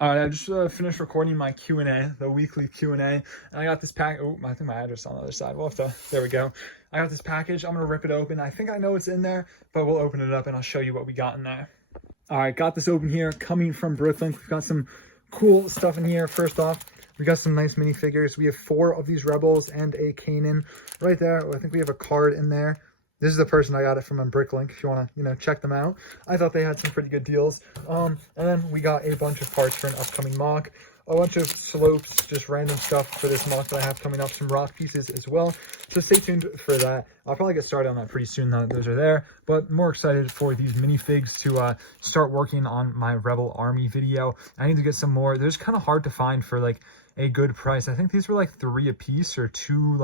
All right, I just finished recording my Q&A, the weekly Q&A, and I got this pack. Oh, I think my address is on the other side. We'll have to, there we go. I got this package. I'm going to rip it open. I think I know what's in there, but we'll open it up and I'll show you what we got in there. All right, got this open here, coming from Brooklyn. We've got some cool stuff in here. First off, we got some nice minifigures. We have 4 of these Rebels and a Kanan right there. I think we have a card in there. This is the person I got it from on Bricklink, if you want to, check them out. I thought they had some pretty good deals. And then we got a bunch of parts for an upcoming mock, a bunch of slopes, just random stuff for this mock that I have coming up, some rock pieces as well. So stay tuned for that. I'll probably get started on that pretty soon now that those are there, but more excited for these minifigs to start working on my Rebel Army video. I need to get some more. They're just kind of hard to find for like a good price. I think these were like 3 a piece or 2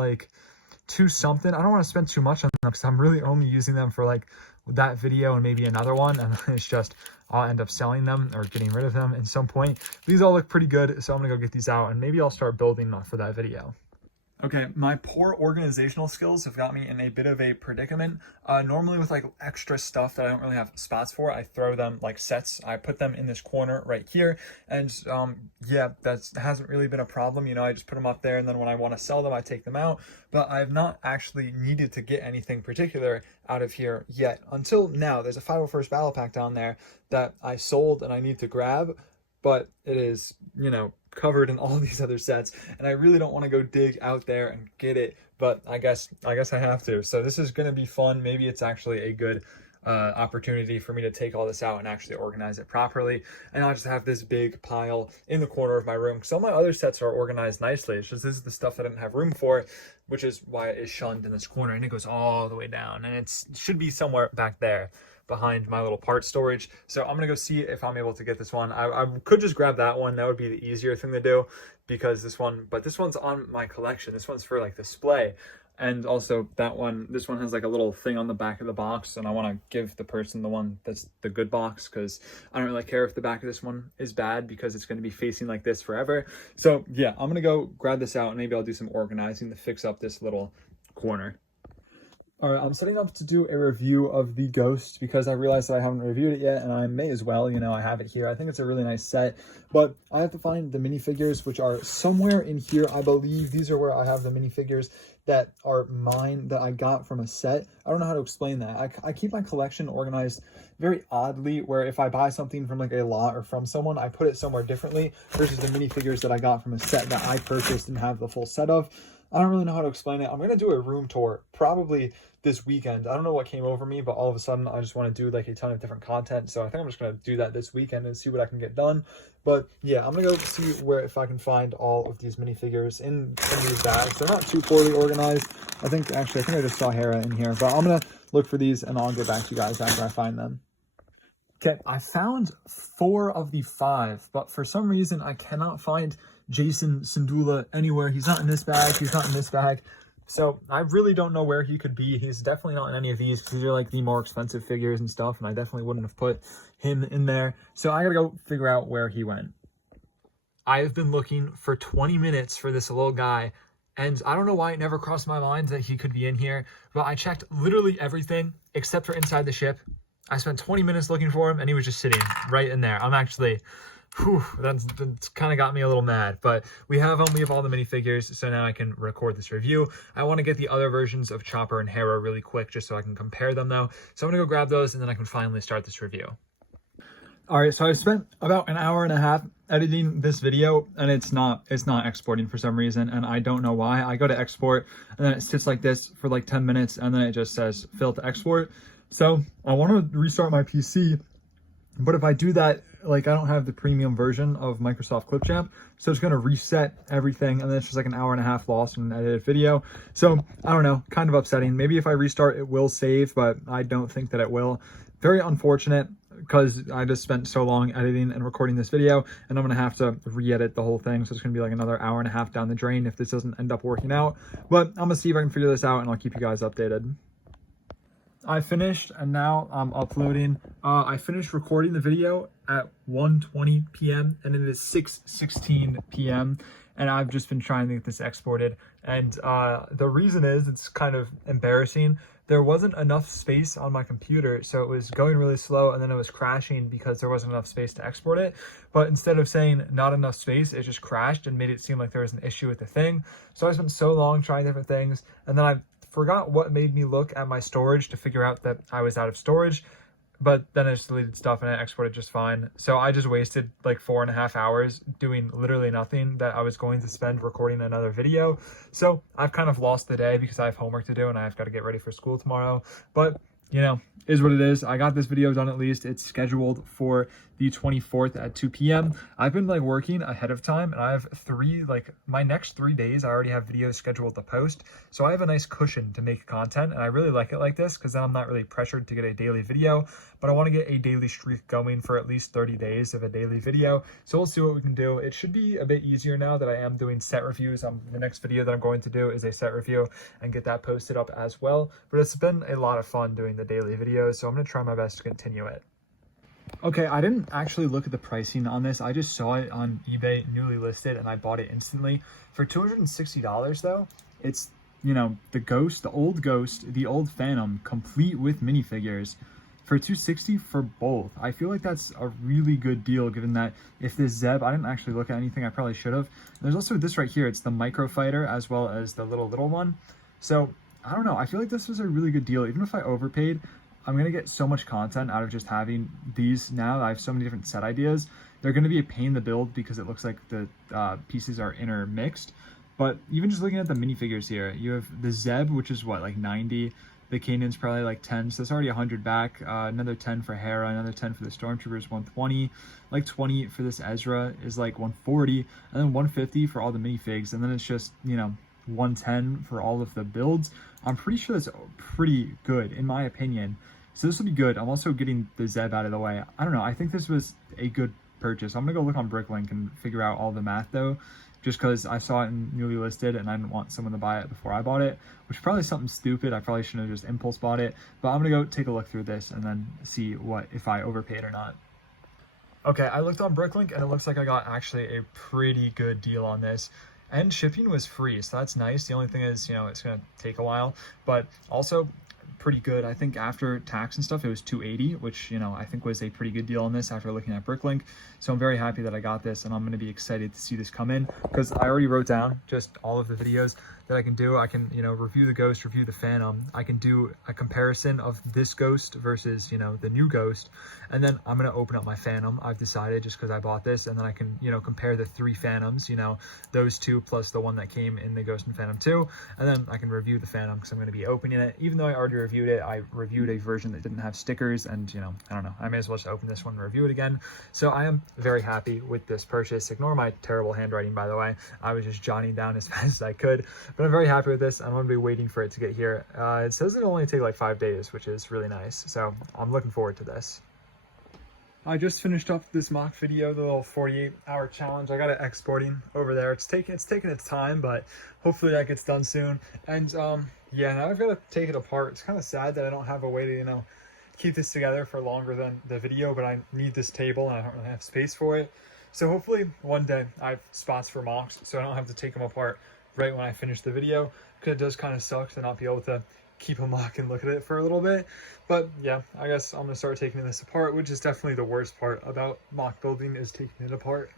something. I don't want to spend too much on them because I'm really only using them for like that video and maybe another one, and it's just I'll end up selling them or getting rid of them at some point. These all look pretty good, so I'm gonna go get these out and maybe I'll start building for that video. Okay, my poor organizational skills have got me in a bit of a predicament. Normally with like extra stuff that I don't really have spots for, I throw them like sets. I put them in this corner right here. And yeah, that hasn't really been a problem. I just put them up there and then when I want to sell them, I take them out. But I've not actually needed to get anything particular out of here yet. Until now, there's a 501st Battle Pack down there that I sold and I need to grab. But it is, covered in all these other sets, and I really don't want to go dig out there and get it, but I guess I have to. So this is going to be fun. Maybe it's actually a good opportunity for me to take all this out and actually organize it properly, and I'll just have this big pile in the corner of my room because all my other sets are organized nicely. It's just this is the stuff that I didn't have room for, which is why it is shunned in this corner, and it goes all the way down, and it should be somewhere back there behind my little part storage. So I'm gonna go see if I'm able to get this one. I could just grab that one. That would be the easier thing to do because this one's on my collection. This one's for like display. And also this one has like a little thing on the back of the box, and I want to give the person the one that's the good box because I don't really care if the back of this one is bad because it's going to be facing like this forever. So yeah, I'm gonna go grab this out and maybe I'll do some organizing to fix up this little corner. All right, I'm setting up to do a review of the Ghost because I realized that I haven't reviewed it yet, and I may as well. I have it here. I think it's a really nice set, but I have to find the minifigures, which are somewhere in here. I believe these are where I have the minifigures that are mine that I got from a set. I don't know how to explain that. I keep my collection organized very oddly, where if I buy something from like a lot or from someone, I put it somewhere differently versus the minifigures that I got from a set that I purchased and have the full set of. I don't really know how to explain it. I'm going to do a room tour probably this weekend. I don't know what came over me, but all of a sudden I just want to do like a ton of different content. So I think I'm just going to do that this weekend and see what I can get done. But yeah, I'm going to go see if I can find all of these minifigures in some of these bags. They're not too poorly organized. I think I just saw Hera in here, but I'm going to look for these and I'll get back to you guys after I find them. Okay, I found 4 of the 5, but for some reason I cannot find Jason Syndulla anywhere. He's not in this bag. He's not in this bag. So I really don't know where he could be. He's definitely not in any of these because these are like the more expensive figures and stuff, and I definitely wouldn't have put him in there. So I gotta go figure out where he went. I have been looking for 20 minutes for this little guy, and I don't know why it never crossed my mind that he could be in here, but I checked literally everything except for inside the ship. I spent 20 minutes looking for him, and he was just sitting right in there. I'm actually... that's kind of got me a little mad, but we have all the minifigures, so now I can record this review. I want to get the other versions of Chopper and Hera really quick just so I can compare them though. So I'm gonna go grab those and then I can finally start this review. All right, so I spent about an hour and a half editing this video, and it's not exporting for some reason, and I don't know why. I go to export and then it sits like this for like 10 minutes and then it just says fail to export. So I want to restart my PC, but if I do that, like I don't have the premium version of Microsoft Clipchamp, so it's going to reset everything, and then it's just like an hour and a half lost in an edited video. So I don't know, kind of upsetting. Maybe if I restart it will save, but I don't think that it will. Very unfortunate because I just spent so long editing and recording this video, and I'm going to have to re-edit the whole thing, so it's going to be like another hour and a half down the drain if this doesn't end up working out. But I'm going to see if I can figure this out, and I'll keep you guys updated. I finished and now I'm uploading. I finished recording the video at 1:20 p.m. and it is 6:16 p.m. and I've just been trying to get this exported. And the reason is, it's kind of embarrassing, there wasn't enough space on my computer, so it was going really slow, and then it was crashing because there wasn't enough space to export it. But instead of saying not enough space, it just crashed and made it seem like there was an issue with the thing. So I spent so long trying different things, and then I forgot what made me look at my storage to figure out that I was out of storage. But then I just deleted stuff and I exported just fine. So I just wasted like 4.5 hours doing literally nothing that I was going to spend recording another video. So I've kind of lost the day because I have homework to do and I've got to get ready for school tomorrow. But you know, is what it is. I got this video done at least. It's scheduled for the 24th at 2 p.m. I've been like working ahead of time, and I have my next 3 days, I already have videos scheduled to post. So I have a nice cushion to make content, and I really like it like this because then I'm not really pressured to get a daily video, but I want to get a daily streak going for at least 30 days of a daily video. So we'll see what we can do. It should be a bit easier now that I am doing set reviews. The next video that I'm going to do is a set review and get that posted up as well. But it's been a lot of fun doing the daily videos, so I'm going to try my best to continue it. Okay, I didn't actually look at the pricing on this. I just saw it on eBay, newly listed, and I bought it instantly. For $260 though, it's, you know, the Ghost, the old Phantom, complete with minifigures for $260 for both. I feel like that's a really good deal, given that if this Zeb, I didn't actually look at anything, I probably should have. There's also this right here. It's the Micro Fighter as well as the little one. So I don't know. I feel like this was a really good deal. Even if I overpaid, I'm going to get so much content out of just having these now. I have so many different set ideas. They're going to be a pain to build because it looks like the pieces are intermixed. But even just looking at the minifigures here, you have the Zeb, which is what, like 90. The Kanan's probably like 10, so that's already 100 back. Another 10 for Hera, another 10 for the Stormtroopers, 120. Like 20 for this Ezra is like 140, and then 150 for all the minifigs. And then it's just, you know, 110 for all of the builds. I'm pretty sure that's pretty good in my opinion. So this will be good. I'm also getting the Zeb out of the way. I don't know. I think this was a good purchase. I'm going to go look on Bricklink and figure out all the math though, just because I saw it in newly listed and I didn't want someone to buy it before I bought it, which is probably something stupid. I probably shouldn't have just impulse bought it, but I'm going to go take a look through this and then see if I overpaid or not. Okay, I looked on Bricklink and it looks like I got actually a pretty good deal on this. And shipping was free, so that's nice. The only thing is, you know, it's going to take a while, but also pretty good. I think after tax and stuff, it was $280, which, you know, I think was a pretty good deal on this after looking at Bricklink. So I'm very happy that I got this, and I'm going to be excited to see this come in because I already wrote down just all of the videos that I can do. I can, you know, review the Ghost, review the Phantom. I can do a comparison of this Ghost versus, you know, the new Ghost. And then I'm going to open up my Phantom. I've decided just because I bought this, and then I can, you know, compare the 3 Phantoms, you know, those 2 plus the one that came in the Ghost and Phantom 2. And then I can review the Phantom because I'm going to be opening it. Even though I already reviewed it, I reviewed a version that didn't have stickers, and, you know, I don't know, I may as well just open this one and review it again. So I am very happy with this purchase. Ignore my terrible handwriting, by the way. I was just jotting down as fast as I could, but I'm very happy with this. I'm going to be waiting for it to get here. It says it'll only take like 5 days, which is really nice. So I'm looking forward to this. I just finished up this mock video, the little 48-hour challenge. I got it exporting over there. It's taking its time, but hopefully that gets done soon. And yeah, now I've got to take it apart. It's kind of sad that I don't have a way to, you know, keep this together for longer than the video, but I need this table and I don't really have space for it. So hopefully one day I have spots for mocks so I don't have to take them apart right when I finish the video, because it does kind of suck to not be able to keep a mock and look at it for a little bit. But yeah, I guess I'm gonna start taking this apart, which is definitely the worst part about mock building, is taking it apart.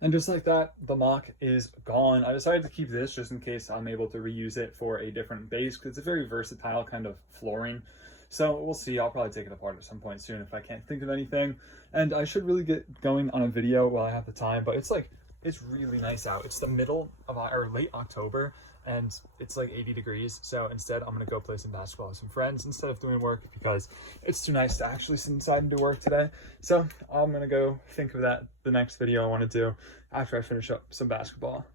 And just like that, the mock is gone. I decided to keep this just in case I'm able to reuse it for a different base, because it's a very versatile kind of flooring. So we'll see. I'll probably take it apart at some point soon if I can't think of anything. And I should really get going on a video while I have the time, but it's really nice out. It's the middle of or late October, and it's like 80 degrees. So instead, I'm gonna go play some basketball with some friends instead of doing work, because it's too nice to actually sit inside and do work today. So I'm gonna go think of that the next video I want to do after I finish up some basketball.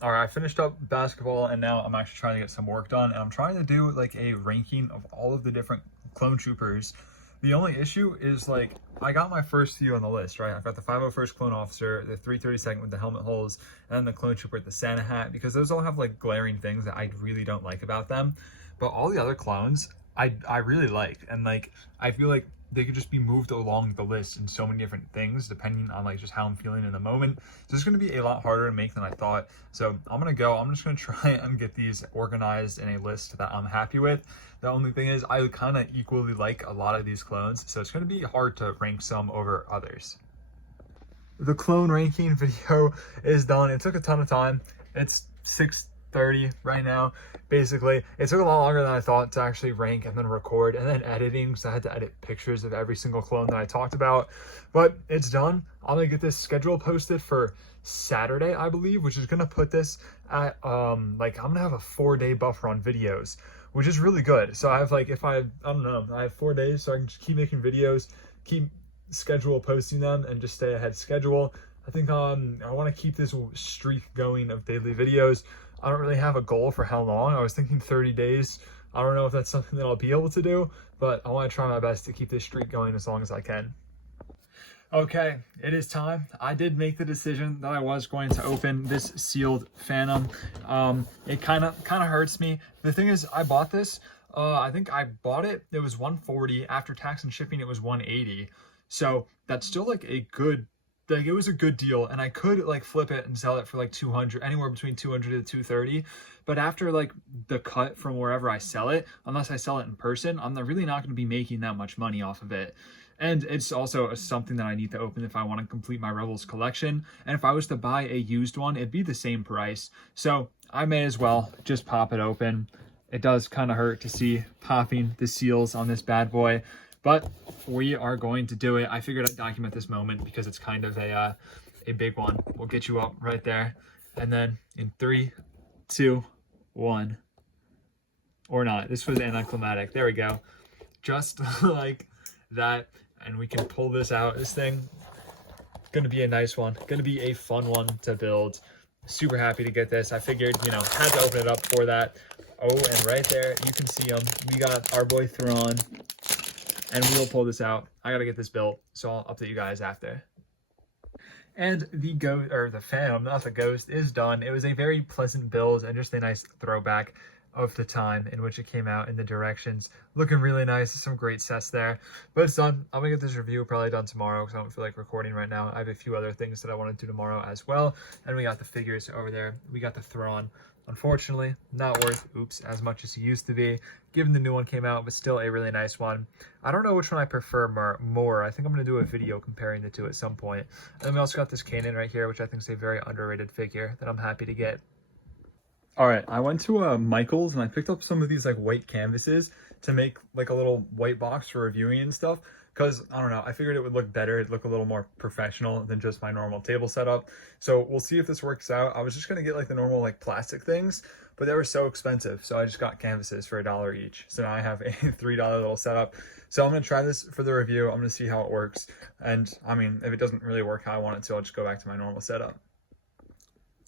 All right, I finished up basketball, and now I'm actually trying to get some work done, and I'm trying to do like a ranking of all of the different clone troopers. The only issue is, like, I got my first few on the list, right? I've got the 501st Clone Officer, the 332nd with the helmet holes, and then the Clone Trooper with the Santa hat, because those all have, like, glaring things that I really don't like about them. But all the other clones, I really liked. And, like, I feel like they could just be moved along the list in so many different things depending on like just how I'm feeling in the moment. So it's going to be a lot harder to make than I thought. So I'm just going to try and get these organized in a list that I'm happy with. The only thing is I kind of equally like a lot of these clones, so it's going to be hard to rank some over others. The clone ranking video is done. It took a ton of time. It's 6:30 right now. Basically, it took a lot longer than I thought to actually rank and then record and then editing, because I had to edit pictures of every single clone that I talked about. But it's done. I'm gonna get this schedule posted for Saturday, I believe, which is gonna put this at like I'm gonna have a 4-day buffer on videos, which is really good. So I have like, I don't know, I have 4 days, so I can just keep making videos, keep schedule posting them, and just stay ahead schedule. I think I want to keep this streak going of daily videos. I don't really have a goal for how long. I was thinking 30 days. I don't know if that's something that I'll be able to do, but I want to try my best to keep this streak going as long as I can. Okay, it is time. I did make the decision that I was going to open this sealed Phantom. It kind of hurts me. The thing is, I bought this. I think I bought it. It was $140. After tax and shipping, it was $180. So that's still like a good, like it was a good deal, and I could like flip it and sell it for like 200, anywhere between 200 to 230. But after like the cut from wherever I sell it, unless I sell it in person, I'm really not going to be making that much money off of it. And it's also something that I need to open if I want to complete my Rebels collection. And if I was to buy a used one, it'd be the same price. So I may as well just pop it open. It does kind of hurt to see popping the seals on this bad boy, but we are going to do it. I figured I'd document this moment because it's kind of a big one. We'll get you up right there. And then in 3, 2, 1, or not. This was anticlimactic. There we go. Just like that. And we can pull this out. This thing, gonna be a nice one. Gonna be a fun one to build. Super happy to get this. I figured, you know, had to open it up for that. Oh, and right there, you can see them. We got our boy Thrawn. And we'll pull this out. I gotta get this built, so I'll update you guys after. And the Phantom, not the Ghost, is done. It was a very pleasant build and just a nice throwback of the time in which it came out in the directions. Looking really nice. Some great sets there. But it's done. I'm going to get this review probably done tomorrow because I don't feel like recording right now. I have a few other things that I want to do tomorrow as well. And we got the figures over there. We got the Thrawn. Unfortunately, not worth, as much as he used to be, given the new one came out, but still a really nice one. I don't know which one I prefer more. I think I'm going to do a video comparing the two at some point. And then we also got this Kanan right here, which I think is a very underrated figure that I'm happy to get. All right, I went to Michael's and I picked up some of these like white canvases to make like a little white box for reviewing and stuff. Because, I don't know, I figured it would look better. It'd look a little more professional than just my normal table setup. So we'll see if this works out. I was just going to get like the normal like plastic things, but they were so expensive. So I just got canvases for $1 each. So now I have a $3 little setup. So I'm going to try this for the review. I'm going to see how it works. And I mean, if it doesn't really work how I want it to, I'll just go back to my normal setup.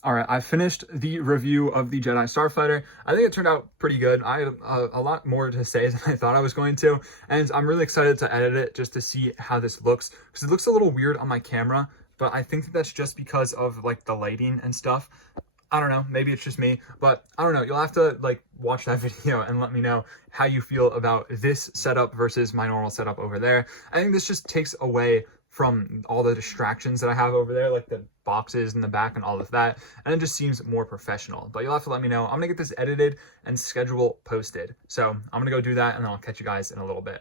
All right, I finished the review of the Jedi Starfighter. I think it turned out pretty good. I had a lot more to say than I thought I was going to, and I'm really excited to edit it just to see how this looks, because it looks a little weird on my camera, but I think that's just because of like the lighting and stuff. I don't know, maybe it's just me, but I don't know. You'll have to like watch that video and let me know how you feel about this setup versus my normal setup over there. I think this just takes away from all the distractions that I have over there, like the boxes in the back and all of that, and it just seems more professional. But you'll have to let me know. I'm gonna get this edited and schedule posted. So I'm gonna go do that, and then I'll catch you guys in a little bit.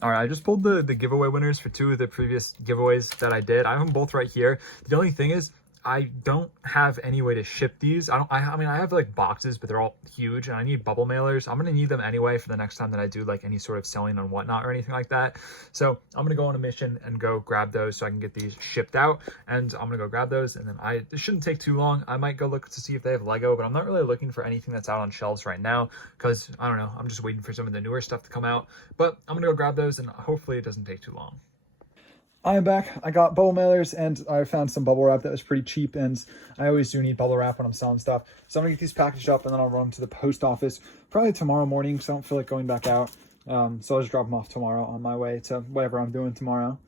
All right, I just pulled the giveaway winners for 2 of the previous giveaways that I did. I have them both right here. The only thing is, I don't have any way to ship these. I mean, I have like boxes, but they're all huge and I need bubble mailers. I'm going to need them anyway for the next time that I do like any sort of selling on whatnot or anything like that. So I'm going to go on a mission and go grab those so I can get these shipped out, and I'm going to go grab those. And then it shouldn't take too long. I might go look to see if they have Lego, but I'm not really looking for anything that's out on shelves right now because I don't know. I'm just waiting for some of the newer stuff to come out, but I'm going to go grab those and hopefully it doesn't take too long. I am back. I got bubble mailers and I found some bubble wrap that was pretty cheap, and I always do need bubble wrap when I'm selling stuff. So I'm gonna get these packaged up and then I'll run them to the post office probably tomorrow morning because I don't feel like going back out. So I'll just drop them off tomorrow on my way to whatever I'm doing tomorrow.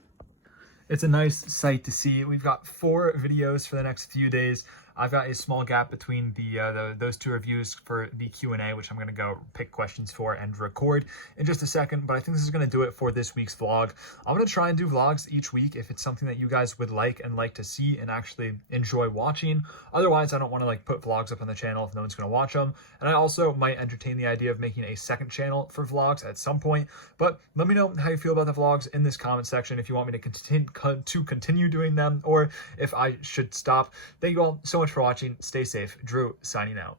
It's a nice sight to see. We've got 4 videos for the next few days. I've got a small gap between those two reviews for the Q&A, which I'm going to go pick questions for and record in just a second. But I think this is going to do it for this week's vlog. I'm going to try and do vlogs each week if it's something that you guys would like to see and actually enjoy watching. Otherwise, I don't want to like put vlogs up on the channel if no one's going to watch them. And I also might entertain the idea of making a second channel for vlogs at some point. But let me know how you feel about the vlogs in this comment section, if you want me to continue doing them or if I should stop. Thank you all so much for watching. Stay safe. Drew signing out.